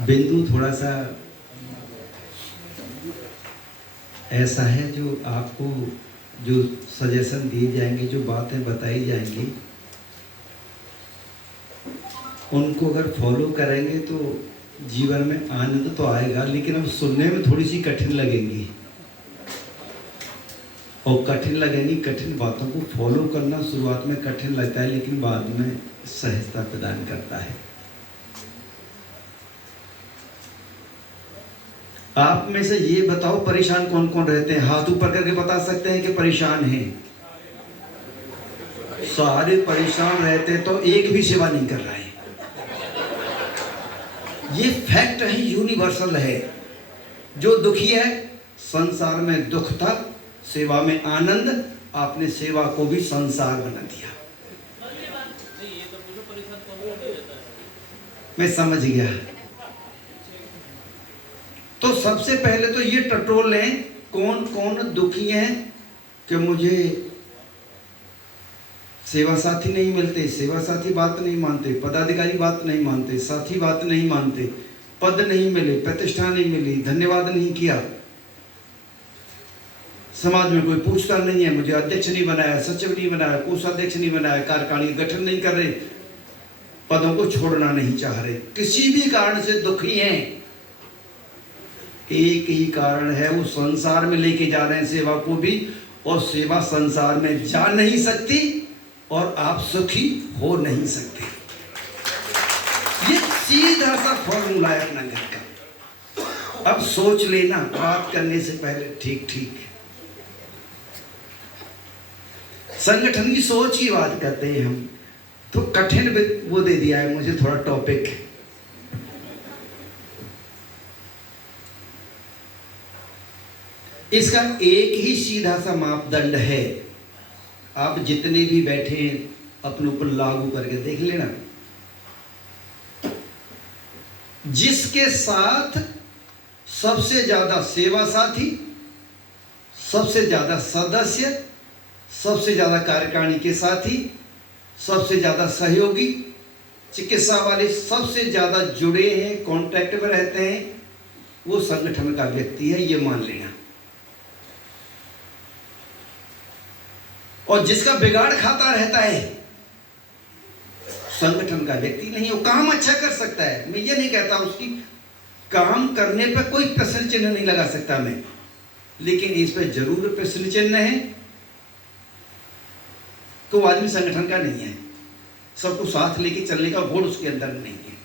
बिंदु थोड़ा सा ऐसा है जो आपको जो सजेशन दिए जाएंगे, जो बातें बताई जाएंगी, उनको अगर फॉलो करेंगे तो जीवन में आनंद तो आएगा, लेकिन अब सुनने में थोड़ी सी कठिन लगेंगी। और कठिन लगेंगी, कठिन बातों को फॉलो करना शुरुआत में कठिन लगता है, लेकिन बाद में सहजता प्रदान करता है। आप में से ये बताओ, परेशान कौन कौन रहते हैं? हाथ ऊपर करके बता सकते हैं कि परेशान हैं? सारे परेशान रहते तो एक भी सेवा नहीं कर रहा है। ये फैक्ट है, यूनिवर्सल है। जो दुखी है, संसार में दुख था, सेवा में आनंद। आपने सेवा को भी संसार बना दिया। मैं समझ गया। तो सबसे पहले तो ये टटोल लें कौन कौन दुखी हैं कि मुझे सेवा साथी नहीं मिलते, सेवा साथी बात नहीं मानते, पदाधिकारी बात नहीं मानते, साथी बात नहीं मानते, पद नहीं मिले, प्रतिष्ठा नहीं मिली, धन्यवाद नहीं किया, समाज में कोई पूछता नहीं है, मुझे अध्यक्ष नहीं बनाया, सचिव नहीं बनाया, कोषाध्यक्ष नहीं बनाया, कार्यकारिणी गठन नहीं कर रहे, पदों को छोड़ना नहीं चाह रहे, किसी भी कारण से दुखी हैं। एक ही कारण है, वो संसार में लेके जा रहे हैं सेवा को भी, और सेवा संसार में जा नहीं सकती और आप सुखी हो नहीं सकते। ये सीधा सा फॉर्मूला है अपना घर का। अब सोच लेना बात करने से पहले ठीक ठीक। संगठन की सोच की बात करते हैं हम, तो कठिन वो दे दिया है मुझे थोड़ा टॉपिक। इसका एक ही सीधा सा मापदंड है, आप जितने भी बैठे हैं अपने ऊपर लागू करके देख लेना। जिसके साथ सबसे ज्यादा सेवा साथी, सबसे ज्यादा सदस्य, सबसे ज्यादा कार्यकारिणी के साथी, सबसे ज्यादा सहयोगी, चिकित्सा वाले सबसे ज्यादा जुड़े हैं, कांटेक्ट में रहते हैं, वो संगठन का व्यक्ति है, ये मान लेना। और जिसका बिगाड़ खाता रहता है, संगठन का व्यक्ति नहीं। वो काम अच्छा कर सकता है, मैं ये नहीं कहता उसकी काम करने पर कोई प्रश्न चिन्ह नहीं लगा सकता मैं, लेकिन इस पर जरूर प्रश्न चिन्ह है तो आदमी संगठन का नहीं है। सबको साथ लेके चलने का गुण उसके अंदर नहीं है।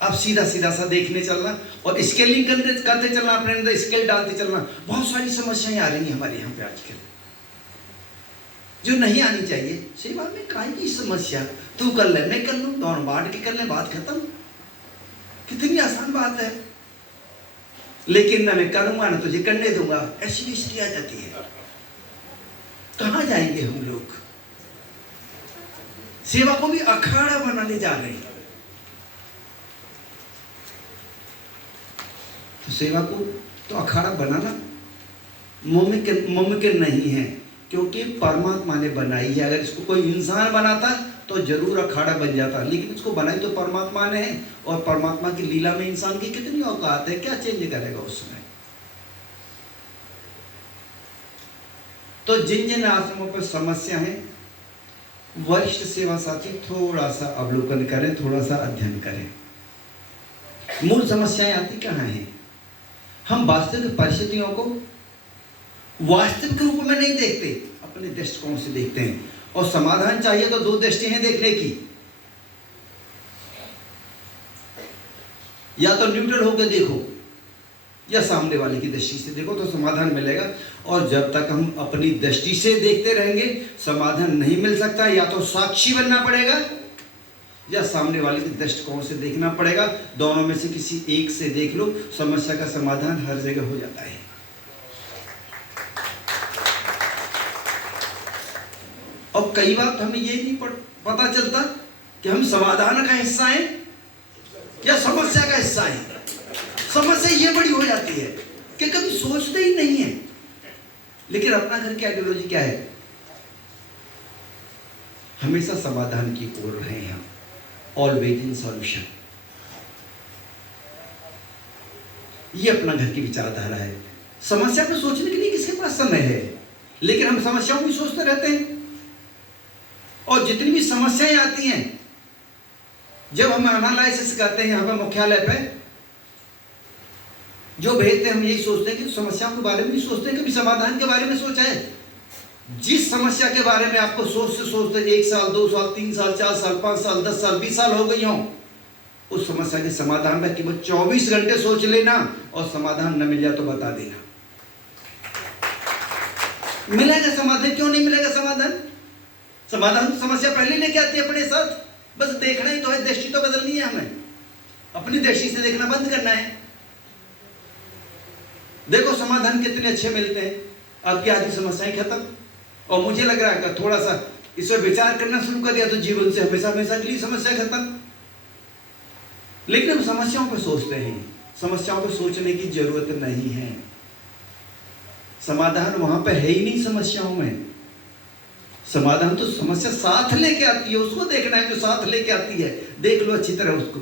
अब सीधा सीधा सा देखने चलना और स्केलिंग करते चलना, अपने अंदर स्केल डालते चलना। बहुत सारी समस्याएं आ रही हैं हमारे यहाँ पे आजकल जो नहीं आनी चाहिए। सेवा में काहे की समस्या, तू कर ले मैं कर लूं, दोनों बांट के कर ले, बात खत्म। कितनी आसान बात है। लेकिन ना मैं करूंगा ना तुझे करने दूंगा, ऐसी स्थिति आ जाती है। कहां जाएंगे हम लोग? सेवा को भी अखाड़ा बनाने जा रहे हैं। तो सेवा को तो अखाड़ा बनाना मुमकिन नहीं है, क्योंकि परमात्मा ने बनाई है। अगर इसको कोई इंसान बनाता तो जरूर अखाड़ा बन जाता, लेकिन इसको बनाई तो परमात्मा ने है। और परमात्मा की लीला में इंसान की कितनी औकात है, क्या चेंज करेगा उसमें। तो जिन जिन आश्रमों पर समस्या है, वरिष्ठ सेवा साथी थोड़ा सा अवलोकन करें, थोड़ा सा अध्ययन करें। मूल समस्याएं आती कहां हैं? हम वास्तविक परिस्थितियों को वास्तविक रूप में नहीं देखते, अपने दृष्टिकोण से देखते हैं। और समाधान चाहिए तो दो दृष्टि हैं देखने की, या तो न्यूट्रल होकर देखो या सामने वाले की दृष्टि से देखो, तो समाधान मिलेगा। और जब तक हम अपनी दृष्टि से देखते रहेंगे समाधान नहीं मिल सकता। या तो साक्षी बनना पड़ेगा या सामने वाले के दृष्टिकोण से देखना पड़ेगा। दोनों में से किसी एक से देख लो, समस्या का समाधान हर जगह हो जाता है। और कई बार हमें ये नहीं पता चलता कि हम समाधान का हिस्सा हैं या समस्या का हिस्सा है। समस्या ये बड़ी हो जाती है कि कभी सोचते ही नहीं है। लेकिन अपना घर की आइडियोलॉजी क्या है? हमेशा समाधान की ओर रहे हैं, ऑलवेज इन सॉल्यूशन। ये अपना घर की विचारधारा है। समस्या पर सोचने के लिए किसके पास समय है, लेकिन हम समस्याओं भी सोचते रहते हैं। और जितनी भी समस्याएं आती हैं, जब हम एनालिसिस करते हैं यहाँ पर मुख्यालय पे जो भेजते हैं, हम यही सोचते हैं कि समस्याओं के बारे में नहीं सोचते हैं, कभी समाधान के बारे में सोचा है? जिस समस्या के बारे में आपको सोचते 1 साल 2 साल 3 साल 4 साल 5 साल 10 साल 20 साल हो गई हो, उस समस्या के समाधान में केवल 24 घंटे सोच लेना और समाधान न मिल जाए तो बता देना। मिलेगा समाधान? क्यों नहीं मिलेगा समाधान? समाधान तो समस्या पहले लेके आती है अपने साथ, बस देखना ही तो है, दृष्टि तो बदलनी है। हमें अपनी दृष्टि से देखना बंद करना है। देखो समाधान कितने अच्छे मिलते हैं, आपकी आधी समस्याएं खत्म। और मुझे लग रहा है कि थोड़ा सा इस पर विचार करना शुरू कर दिया तो जीवन से हमेशा हमेशा के लिए समस्या खत्म। लेकिन हम समस्याओं पर सोचते हैं, समस्याओं पर सोचने की जरूरत नहीं है। समाधान वहां पर है ही नहीं समस्याओं में। समाधान तो समस्या साथ लेके आती है, उसको देखना है जो साथ लेके आती है। देख लो अच्छी तरह उसको।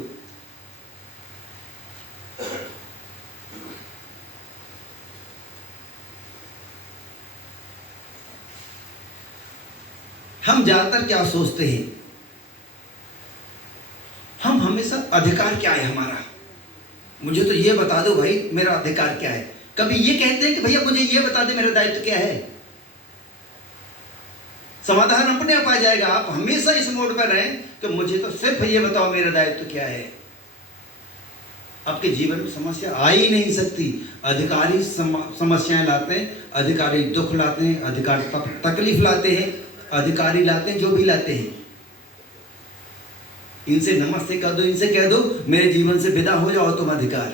हम ज्यादातर क्या सोचते हैं, हम हमेशा अधिकार क्या है हमारा, मुझे तो ये बता दो भाई मेरा अधिकार क्या है। कभी ये कहते हैं कि भैया मुझे ये बता दे मेरा दायित्व क्या है। समाधान अपने आप आ जाएगा। आप हमेशा इस मोड पर रहें कि मुझे तो सिर्फ ये बताओ मेरा दायित्व क्या है। आपके जीवन में समस्या आ ही नहीं सकती। अधिकारी समस्याएं लाते हैं, अधिकारी दुख लाते हैं, अधिकारी तकलीफ लाते हैं, अधिकारी लाते हैं जो भी लाते हैं। इनसे नमस्ते कह दो, इनसे कह दो मेरे जीवन से विदा हो जाओ तुम अधिकार।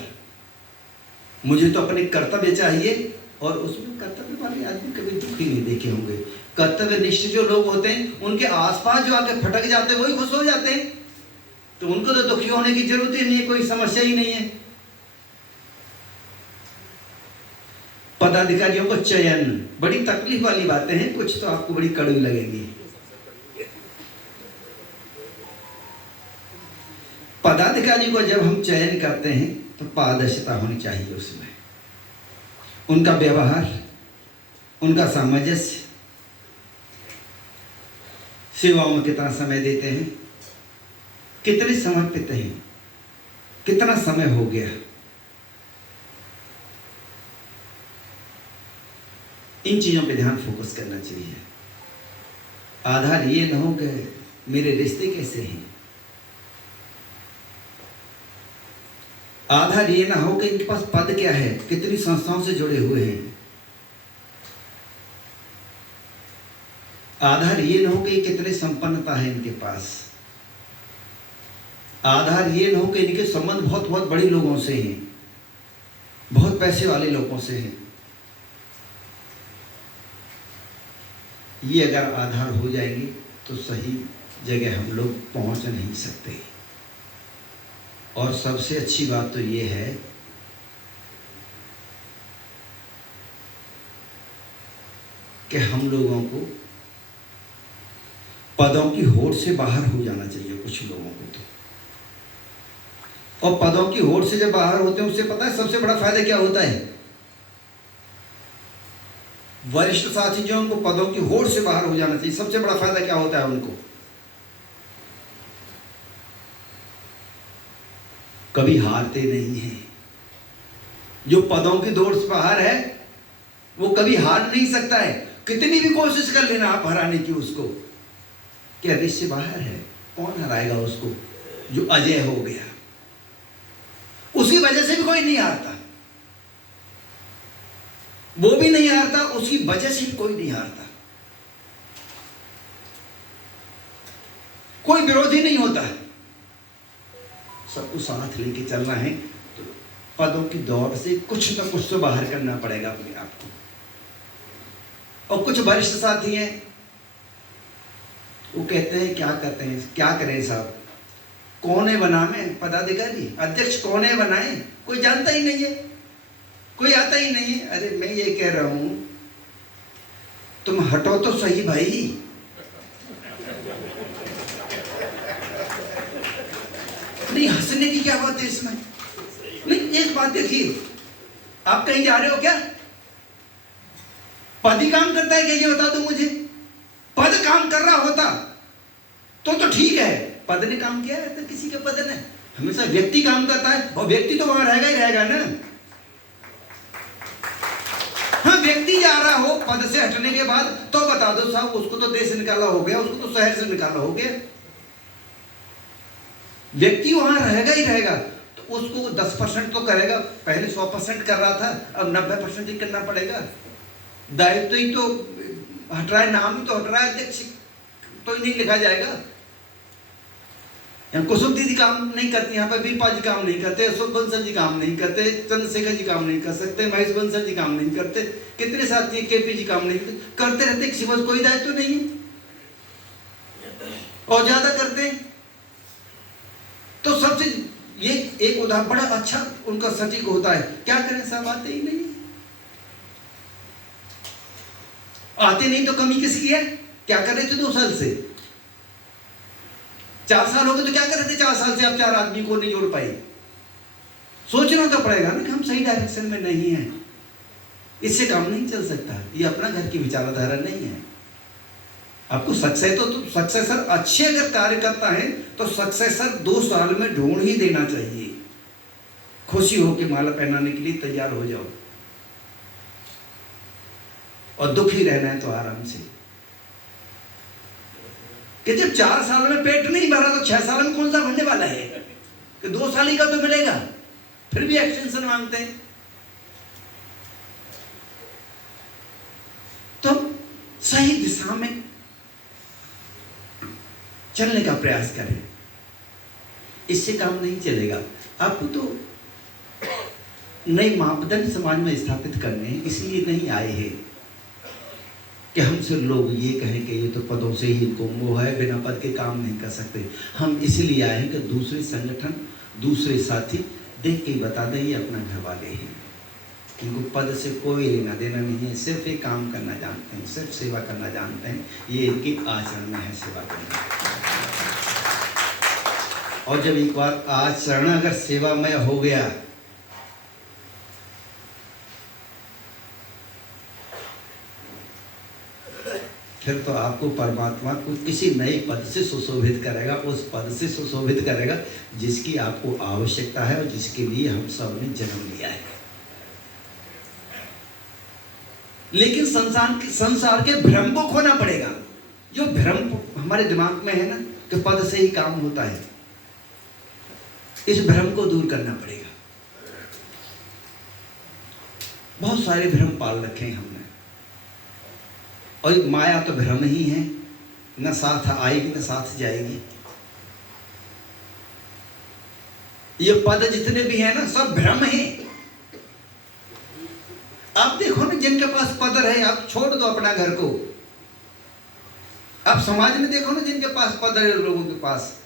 मुझे तो अपने कर्तव्य चाहिए। और उसमें कर्तव्य वाले आदमी कभी दुखी नहीं देखे होंगे। कर्तव्य निष्ठ जो लोग होते हैं उनके आसपास जो आके फटक जाते हैं वही खुश हो जाते हैं। तो उनको तो दुखी होने की जरूरत ही नहीं है, कोई समस्या ही नहीं है। पदाधिकारियों को चयन, बड़ी तकलीफ वाली बातें हैं, कुछ तो आपको बड़ी कड़वी लगेंगी। पदाधिकारी को जब हम चयन करते हैं तो पारदर्शिता होनी चाहिए उसमें। उनका व्यवहार, उनका सामंजस्य, सेवाओं में कितना समय देते हैं, कितने समर्पित हैं, कितना समय हो गया, इन चीजों पे ध्यान फोकस करना चाहिए। आधार ये न हो कि मेरे रिश्ते कैसे हैं, आधार ये ना हो कि इनके पास पद क्या है, कितनी संस्थाओं से जुड़े हुए हैं। आधार ये ना हो कि कितने संपन्नता है इनके पास। आधार ये ना हो कि इनके संबंध बहुत बहुत बड़े लोगों से हैं, बहुत पैसे वाले लोगों से हैं। ये अगर आधार हो जाएंगे तो सही जगह हम लोग पहुंच नहीं सकते। और सबसे अच्छी बात तो ये है कि हम लोगों को पदों की होड़ से बाहर हो जाना चाहिए। कुछ लोगों को तो, और पदों की होड़ से जब बाहर होते हैं उससे पता है सबसे बड़ा फायदा क्या होता है। वरिष्ठ साथी जो उनको पदों की होड़ से बाहर हो जाना चाहिए, सबसे बड़ा फायदा क्या होता है उनको, कभी हारते नहीं हैं। जो पदों की दौड़ से बाहर है वो कभी हार नहीं सकता है। कितनी भी कोशिश कर लेना आप हराने की उसको, क्या रेस से बाहर है, कौन हराएगा उसको जो अजय हो गया। उसकी वजह से भी कोई नहीं हारता, वो भी नहीं हारता, उसकी वजह से भी कोई नहीं हारता। कोई विरोधी नहीं होता, सबको साथ लेके चलना है। तो पदों की दौड़ से कुछ ना कुछ तो बाहर करना पड़ेगा अपने आप को। और कुछ वरिष्ठ साथी हैं वो कहते हैं क्या करते हैं, क्या करें साहब, कौन है बनाए पदाधिकारी, अध्यक्ष कौन है बनाए, कोई जानता ही नहीं है, कोई आता ही नहीं है। अरे मैं ये कह रहा हूं तुम हटो तो सही भाई। नहीं हंसने की क्या बात है इसमें। नहीं एक बात देखिए, आप कहीं जा रहे हो क्या? पद ही काम करता है क्या, ये बता दो मुझे। पद काम कर रहा होता तो ठीक है, पद ने काम किया है तो किसी के पद ने। हमेशा व्यक्ति काम करता है और व्यक्ति तो वहां रहेगा ही रहेगा ना। हाँ, व्यक्ति जा रहा हो पद से हटने के बाद तो बता दो साहब, उसको तो देश से निकाला हो गया, उसको तो शहर से निकाला हो गया। व्यक्ति वहां रहेगा ही रहेगा, तो उसको 10% तो करेगा। पहले 100% कर रहा था, अब 90% ही करना पड़ेगा। दायित्व ही तो हट रहा है, नाम ही तो हट रहा है, अध्यक्ष तो ही नहीं लिखा जाएगा। यहाँ कुसुम दीदी काम नहीं करती, यहाँ पर वीरपाल जी काम नहीं करते, अशोक बंसल जी काम नहीं करते, चंद्रशेखर जी काम नहीं कर सकते, महेश बंसल जी काम नहीं करते, कितने साथी केपी जी काम नहीं करते रहते, किसी को कोई दायित्व तो नहीं है और ज्यादा करते हैं। तो सबसे ये एक उदाहरण बड़ा अच्छा उनका सटीक होता है। क्या करें साहब, आते ही नहीं, आते नहीं तो कमी किसकी है? क्या कर रहे थे 2 साल से? 4 साल हो गए तो क्या कर रहे थे 4 साल से? आप 4 आदमी को नहीं जोड़ पाए। सोचना तो पड़ेगा ना कि हम सही डायरेक्शन में नहीं है, इससे काम नहीं चल सकता। ये अपना घर की विचारधारा नहीं है। आपको सक्सेसर अच्छे अगर कार्य करता है तो सक्सेसर 2 साल में ढूंढ ही देना चाहिए। खुशी हो के माला पहनाने के लिए तैयार हो जाओ, और दुखी रहना है तो आराम से। कि जब 4 साल में पेट नहीं भरा तो 6 साल में कौन सा भरने वाला है? कि 2 साल ही का तो मिलेगा, फिर भी एक्सटेंशन मांगते हैं। तो सही दिशा में चलने का प्रयास करें, इससे काम नहीं चलेगा। आपको तो नए मापदंड समाज में स्थापित करने इसलिए नहीं आए हैं कि हमसे लोग ये कहें कि ये तो पदों से ही इनको मोह है, बिना पद के काम नहीं कर सकते। हम इसलिए आए हैं कि दूसरे संगठन, दूसरे साथी देख के बता दें ये अपना घर वाले हैं, इनको पद से कोई लेना देना नहीं है, सिर्फ ये काम करना जानते हैं, सिर्फ सेवा करना जानते हैं। ये इनके आचरण में है सेवा करना। और जब एक बार आचरण अगर सेवामय हो गया फिर तो आपको परमात्मा को किसी नए पद से सुशोभित करेगा, उस पद से सुशोभित करेगा जिसकी आपको आवश्यकता है और जिसके लिए हम सब ने जन्म लिया है। लेकिन संसार के भ्रम को खोना पड़ेगा। जो भ्रम हमारे दिमाग में है ना कि पद से ही काम होता है, इस भ्रम को दूर करना पड़ेगा। बहुत सारे भ्रम पाल रखे हैं हमने, और माया तो भ्रम ही है, न साथ आएगी न साथ जाएगी। ये पद जितने भी हैं ना सब भ्रम है। आप देखो ना जिनके पास पद रहे, आप छोड़ दो अपना घर को, आप समाज में देखो ना जिनके पास पद रहे, लोगों के पास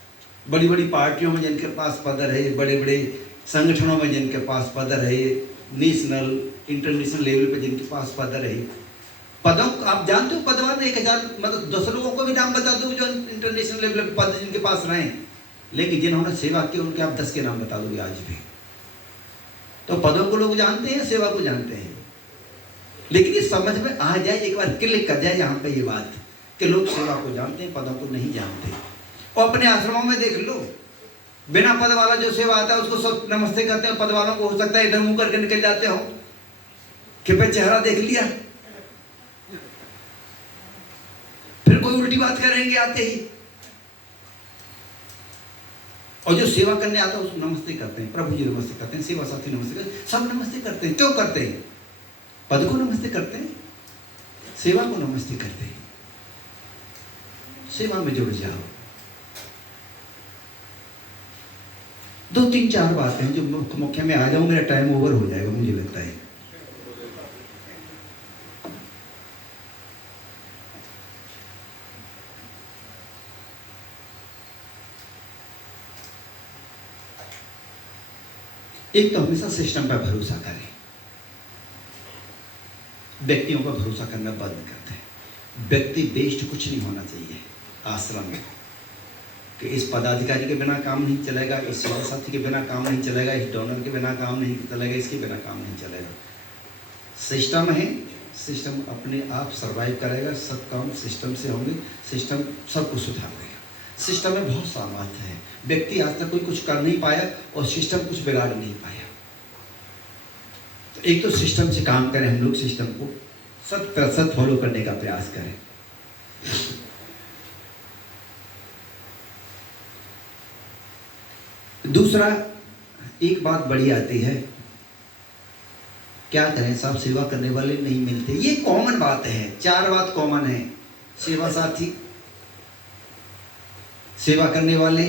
बड़ी बड़ी पार्टियों में जिनके पास पद रहे, बड़े बड़े संगठनों में जिनके पास पद रहे, नेशनल इंटरनेशनल लेवल पे जिनके पास पद रहे, पदों आप जानते हो पदवान 1000 मतलब 10 लोगों को भी नाम बता दो जो इंटरनेशनल लेवल पे पद जिनके पास रहे, लेकिन जिन्होंने सेवा की उनके आप 10 के नाम बता दोगे आज भी। तो पदों को लोग जानते हैं, सेवा को जानते हैं, लेकिन ये समझ में आ जाए, एक बार क्लिक कर जाए यहाँ पे ये बात कि लोग सेवा को जानते हैं, पदों को नहीं जानते। और अपने आश्रमों में देख लो, बिना पद वाला जो सेवा आता है उसको सब नमस्ते करते हैं, पद वालों को हो सकता है इधर मुंह करके निकल जाते हो कि भाई चेहरा देख लिया, फिर कोई उल्टी बात करेंगे आते ही। और जो सेवा करने आता है उसको नमस्ते करते हैं, प्रभु जी नमस्ते करते हैं, सेवा साथी नमस्ते करते हैं, सब नमस्ते करते हैं। क्यों करते हैं? पद को नमस्ते करते हैं, सेवा को नमस्ते करते हैं। सेवा में जुड़ जाओ। 2 3 4 बातें जो मुख्य में आ जाऊं, मेरा टाइम ओवर हो जाएगा मुझे लगता है। एक तो हमेशा सिस्टम पर भरोसा करें, व्यक्तियों पर भरोसा करना बंद करते हैं। व्यक्ति बेस्ड कुछ नहीं होना चाहिए आश्रम में। कि इस पदाधिकारी के बिना काम नहीं चलेगा, इस सेवा साथी के बिना काम नहीं चलेगा, इस डोनर के बिना काम नहीं चलेगा, इसके बिना काम नहीं चलेगा। सिस्टम है, सिस्टम अपने आप सर्वाइव करेगा, सब काम सिस्टम से होंगे, सिस्टम सब कुछ सुधार देगा। सिस्टम में बहुत सामर्थ्य है, व्यक्ति आज तक कोई कुछ कर नहीं पाया और सिस्टम कुछ बिगाड़ नहीं पाया। तो एक तो सिस्टम से काम करें, हम लोग सिस्टम को 100% फॉलो करने का प्रयास करें। दूसरा, एक बात बड़ी आती है, क्या करें साहब, सेवा करने वाले नहीं मिलते। ये कॉमन बात है, 4 बात कॉमन है, सेवा साथी, सेवा करने वाले,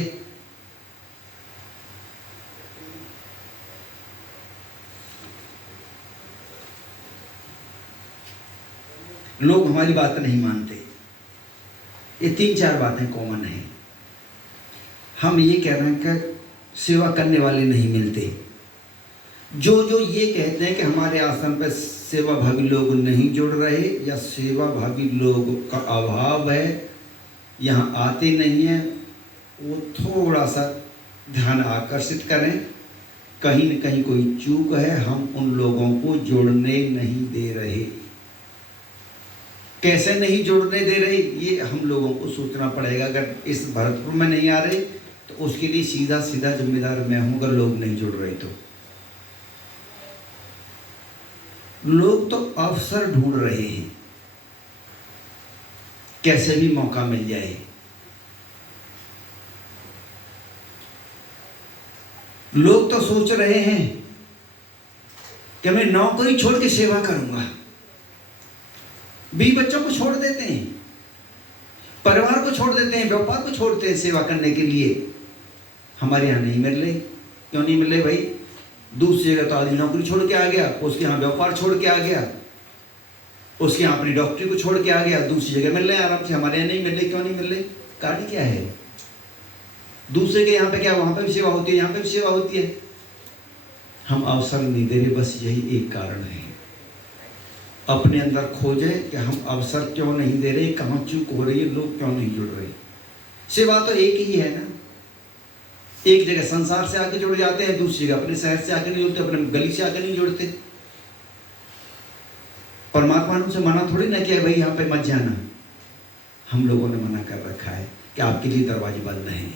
लोग हमारी बात नहीं मानते। ये 3-4 बातें कॉमन हैं। हम ये कह रहे हैं कि सेवा करने वाले नहीं मिलते। जो ये कहते हैं कि हमारे आश्रम पर सेवा भावी लोग नहीं जुड़ रहे या सेवा भावी लोग का अभाव है, यहाँ आते नहीं हैं, वो थोड़ा सा ध्यान आकर्षित करें। कहीं न कहीं कोई चूक है, हम उन लोगों को जोड़ने नहीं दे रहे। कैसे नहीं जोड़ने दे रहे, ये हम लोगों को सोचना पड़ेगा। अगर इस भरतपुर में नहीं आ रहे तो उसके लिए सीधा जिम्मेदार मैं हूं। अगर लोग नहीं जुड़ रहे तो लोग तो अवसर ढूंढ रहे हैं, कैसे भी मौका मिल जाए। लोग तो सोच रहे हैं कि मैं नौकरी छोड़ के सेवा करूंगा। 20 बच्चों को छोड़ देते हैं, परिवार को छोड़ देते हैं, व्यापार को छोड़ते हैं सेवा करने के लिए। हमारे यहाँ नहीं मिल रहे। क्यों नहीं मिल रहे भाई? दूसरी जगह तो आदमी नौकरी छोड़ के आ गया, उसके यहाँ व्यापार छोड़ के आ गया, उसके यहाँ अपनी डॉक्टरी को छोड़ के आ गया, दूसरी जगह मिल रहे हैं आराम से। हमारे यहाँ नहीं मिल रहे। क्यों नहीं मिल रहे? कारण क्या है? दूसरे के यहाँ पे क्या, वहाँ पे भी सेवा होती है, यहाँ पे भी सेवा होती है, हम अवसर नहीं दे रहे। बस यही एक कारण है। अपने अंदर खोजे कि हम अवसर क्यों नहीं दे रहे, कहाँ चूक हो रही है, लोग क्यों नहीं जुड़ रहे। सेवा तो एक ही है ना। एक जगह संसार से आके जुड़ जाते हैं, दूसरी जगह अपने शहर से आके नहीं जुड़ते, अपने गली से आके नहीं जुड़ते। परमात्मा ने उनसे मना थोड़ी ना किया भाई यहाँ पे मत जाना। हम लोगों ने मना कर रखा है कि आपके लिए दरवाजे बंद हैं,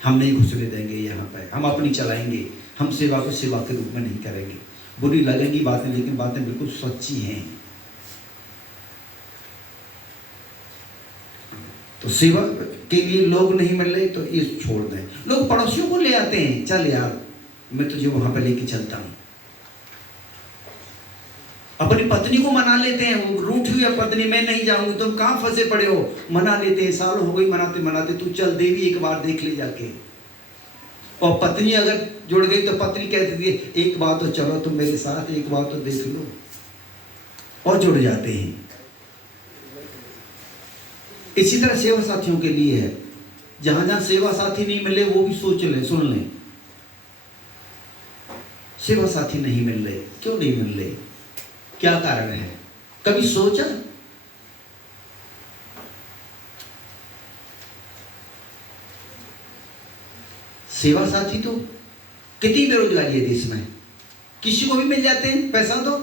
हम नहीं घुसने देंगे यहाँ पे, हम अपनी चलाएंगे, हम सेवा को सेवा के रूप में नहीं करेंगे। बुरी लगेंगी बातें, लेकिन बातें बिल्कुल सच्ची हैं। तो सेवा के लिए लोग नहीं मिल रहे तो ये छोड़ दें। लोग पड़ोसियों को ले आते हैं, चल यार मैं तुझे वहां पे लेके चलता हूं। अपनी पत्नी को मना लेते हैं, वो रूठ हुई है पत्नी, मैं नहीं जाऊंगी, तुम कहां फंसे पड़े हो, मना लेते हैं। साल हो गई मनाते मनाते, तू चल देवी एक बार देख ले जाके। और पत्नी अगर जुड़ गई तो पत्नी कहती है एक बार तो चलो तुम मेरे साथ, एक बार तो देख लो, और जुड़ जाते हैं। इसी तरह सेवा साथियों के लिए है। जहां जहां सेवा साथी नहीं मिले वो भी सोच लें, सुन लें। सेवा साथी नहीं मिल रहे, क्यों नहीं मिल रहे, क्या कारण है? कभी सोचा? सेवा साथी तो कितनी बेरोजगारी है देश में, किसी को भी मिल जाते हैं, पैसा दो।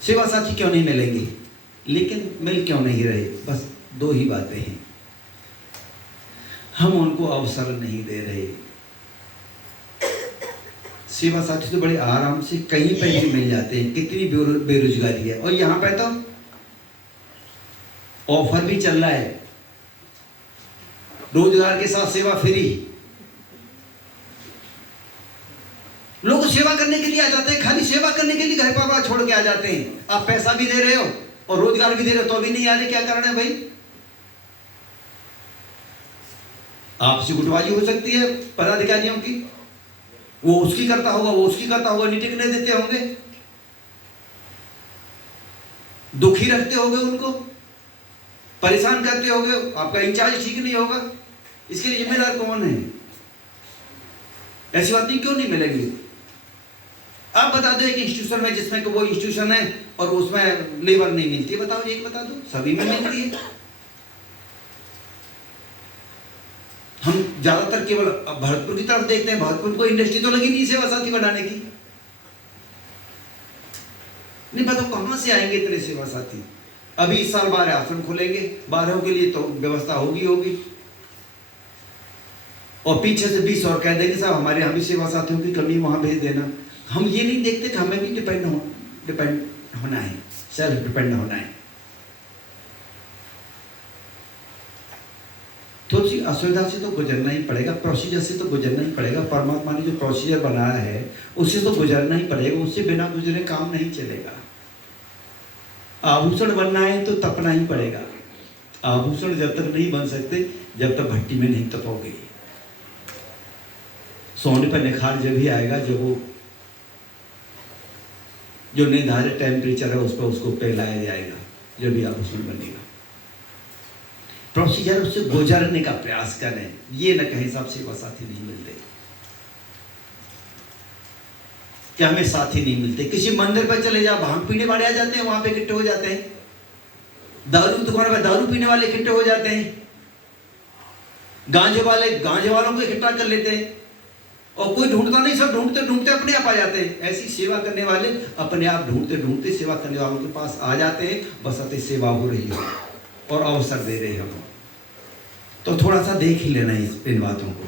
सेवा साथी क्यों नहीं मिलेंगे? लेकिन मिल क्यों नहीं रहे? बस 2 ही बातें हैं। हम उनको अवसर नहीं दे रहे। सेवा साथी तो बड़े आराम से कहीं पर भी मिल जाते हैं, कितनी बेरोजगारी है। और यहाँ पे तो ऑफर भी चल रहा है, रोजगार के साथ सेवा फ्री। लोग सेवा करने के लिए आ जाते हैं, खाली सेवा करने के लिए घर पर छोड़ के आ जाते हैं। आप पैसा भी दे रहे हो और रोजगार भी दे रहे हो तो भी नहीं आ रहे, क्या कारण है भाई? आपसे गुटबाजी हो सकती है पदाधिकारियों की, वो उसकी करता होगा, वो उसकी करता होगा, नहीं टिकने देते होंगे, दुखी रखते होंगे, उनको परेशान करते होंगे, आपका इंचार्ज ठीक नहीं होगा। इसके लिए जिम्मेदार कौन है? ऐसी बात नहीं क्यों नहीं मिलेगी? आप बता दो एक इंस्टीट्यूशन में जिसमें कि वो इंस्टीट्यूशन है और उसमें लेबर नहीं मिलती है? बताओ, एक बता दो, सभी में मिलती है। हम ज्यादातर केवल भरतपुर की तरफ देखते हैं, भरतपुर को इंडस्ट्री तो लगी नहीं सेवा साथी बनाने की। नहीं बताओ कहां से आएंगे इतने सेवा साथी? अभी इस साल 12 आश्रम खुलेंगे, 12 के लिए तो व्यवस्था होगी और पीछे से 20 और कह देंगे साहब हमारे यहाँ भी सेवा साथियों की कमी, वहां भेज देना। हम ये नहीं देखते कि हमें भी डिपेंड होना है, सेल्फ डिपेंड होना है। थोड़ी सी असुविधा से तो गुजरना ही पड़ेगा, प्रोसीजर से तो गुजरना ही पड़ेगा। परमात्मा ने जो प्रोसीजर बनाया है उससे तो गुजरना ही पड़ेगा, उससे बिना गुजरे काम नहीं चलेगा। आभूषण बनना है तो तपना ही पड़ेगा। आभूषण जब तक नहीं बन सकते जब तक भट्टी में नहीं तपोगे। सोने पर निखार जब ही आएगा जब वो जो निर्धारित टेम्परेचर है उस पर उसको पिघलाया जाएगा, जब भी आभूषण बनेगा। प्रोसीजर उससे गुजरने का प्रयास करें, ये न कहें साहब सेवा साथी नहीं मिलते। क्या हमें साथी नहीं मिलते? किसी मंदिर पर चले जाओ, भांग पीने वाले आ जाते हैं, वहां पे इकट्ठे हो जाते हैं। दारू दुकान पर दारू पीने वाले इकट्ठे हो जाते हैं। गांजे वालों को इकट्ठा कर लेते हैं और कोई ढूंढता नहीं, सब ढूंढते ढूंढते अपने आप आ जाते हैं। ऐसी सेवा करने वाले अपने आप ढूंढते ढूंढते सेवा करने वालों के पास आ जाते हैं, बस अति सेवा हो रही है और अवसर दे रहे हम। तो थोड़ा सा देख ही लेना इन बातों को।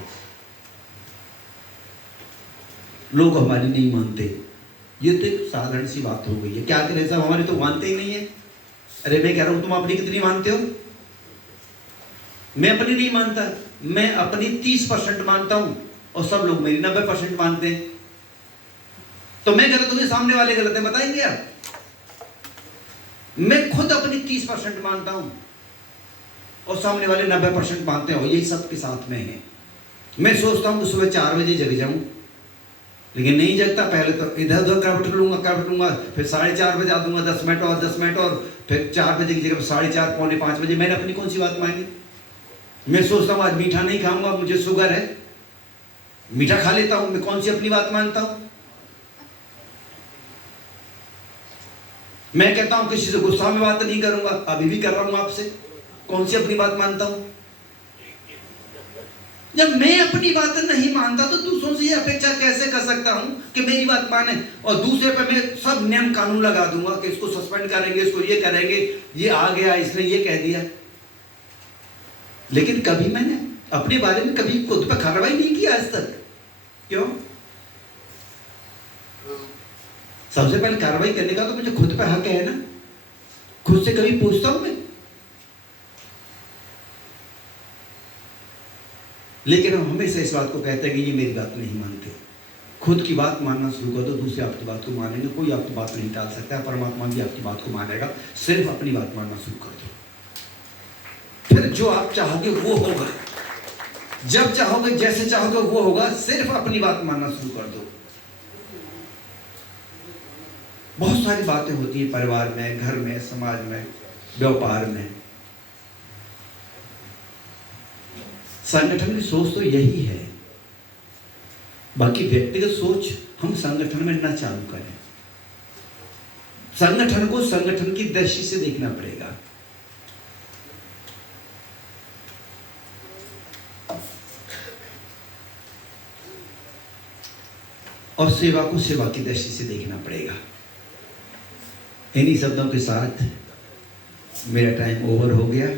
लोग हमारी नहीं मानते, ये तो एक साधारण सी बात हो गई है। क्या करें साहब, हमारे तो मानते ही नहीं है। अरे मैं कह रहा हूं तुम अपनी कितनी मानते हो? मैं अपनी नहीं मानता, मैं अपनी 30% मानता हूं और सब लोग मेरी 90% मानते हैं। तो मैं गलत हूं, सामने वाले गलत है, बताएंगे आप? मैं खुद अपनी 30% मानता हूं और सामने वाले 90% मानते हैं, और यही सबके साथ में है। मैं सोचता हूं कि सुबह 4 बजे जग जाऊं, लेकिन नहीं जगता। पहले तो इधर उधर करवट लूंगा, फिर 4:30 बजा दूंगा, 10 मिनट और 10 मिनट और फिर 4 बजे की जगह 4:30 पौने 5 बजे। मैंने अपनी कौन सी बात मानी? मैं सोचता हूँ आज मीठा नहीं खाऊंगा, मुझे शुगर है, मीठा खा लेता हूं। मैं कौन सी अपनी बात मानता हूं? मैं कहता हूं किसी से गुस्सा में बात नहीं करूंगा, अभी भी कर रहा हूं आपसे। कौन सी अपनी बात मानता हूं? जब मैं अपनी बात नहीं मानता तो दूसरों से ये अपेक्षा कैसे कर सकता हूं कि मेरी बात माने? और दूसरे पर मैं सब नियम कानून लगा दूंगा कि इसको सस्पेंड करेंगे, इसको ये करेंगे, ये आ गया, इसने ये कह दिया। लेकिन कभी मैंने अपने बारे में कभी खुद पर कार्रवाई नहीं की आज तक। क्यों? सबसे पहले कार्रवाई करने का तो मुझे खुद पे हक है ना। खुद से कभी पूछता हूं मैं? लेकिन हम हमेशा इस बात को कहते हैं कि ये मेरी बात नहीं मानते। खुद की बात मानना शुरू कर दो, दूसरे आपकी बात को मानेंगे। कोई आपकी बात नहीं टाल सकता है, परमात्मा भी आपकी बात को मानेगा। सिर्फ अपनी बात मानना शुरू कर दो, फिर जो आप चाहोगे वो होगा, जब चाहोगे जैसे चाहोगे वो होगा। सिर्फ अपनी बात मानना शुरू कर दो। बहुत सारी बातें होती है परिवार में, घर में, समाज में, व्यापार में। संगठन की सोच तो यही है, बाकी व्यक्तिगत सोच हम संगठन में ना चालू करें। संगठन को संगठन की दृष्टि से देखना पड़ेगा। और सेवा को सेवा की दृष्टि से देखना पड़ेगा। इन्हीं शब्दों के साथ मेरा टाइम ओवर हो गया।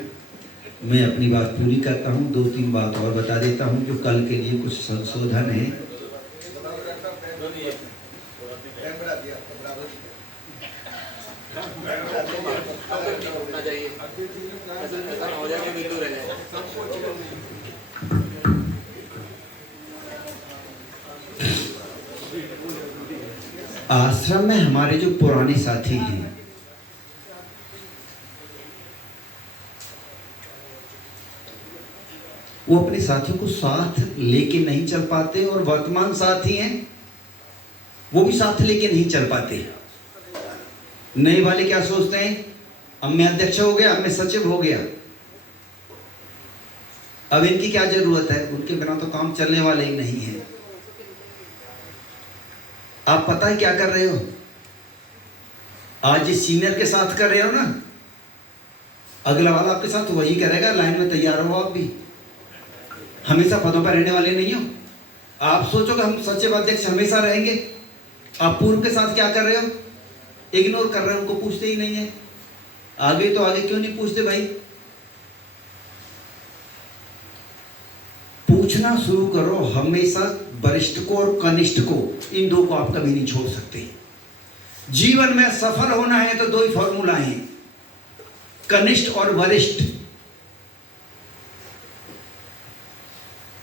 मैं अपनी बात पूरी करता हूँ। 2-3 बात और बता देता हूँ जो कल के लिए कुछ संशोधन है। आश्रम में हमारे जो पुराने साथी हैं, वो अपने साथियों को साथ लेके नहीं चल पाते, और वर्तमान साथी हैं वो भी साथ लेके नहीं चल पाते। नए वाले क्या सोचते हैं, अब मैं अध्यक्ष हो गया, अब मैं सचिव हो गया, अब इनकी क्या जरूरत है, उनके बिना तो काम चलने वाले ही नहीं है। आप पता है क्या कर रहे हो? आज जिस सीनियर के साथ कर रहे हो ना, अगला वाला आपके साथ वही करेगा। लाइन में तैयार हो आप भी, हमेशा पदों पर रहने वाले नहीं हो। आप सोचो कि हम सचिव अध्यक्ष हमेशा रहेंगे, आप पूर्व के साथ क्या कर रहे हो? इग्नोर कर रहे हो, उनको पूछते ही नहीं है। आगे तो आगे क्यों नहीं पूछते भाई? पूछना शुरू करो हमेशा। वरिष्ठ को और कनिष्ठ को, इन दो को आप कभी नहीं छोड़ सकते। जीवन में सफल होना है तो दो ही फॉर्मूला हैं, कनिष्ठ और वरिष्ठ।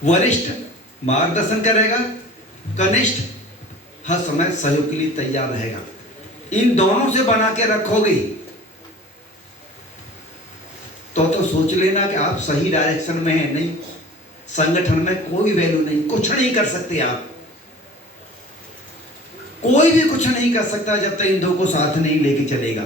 वरिष्ठ मार्गदर्शन करेगा, कनिष्ठ हर समय सहयोग के लिए तैयार रहेगा। इन दोनों से बना के रखोगे तो सोच लेना कि आप सही डायरेक्शन में हैं। नहीं, संगठन में कोई वैल्यू नहीं, कुछ नहीं कर सकते आप, कोई भी कुछ नहीं कर सकता जब तक इन दो को साथ नहीं लेके चलेगा।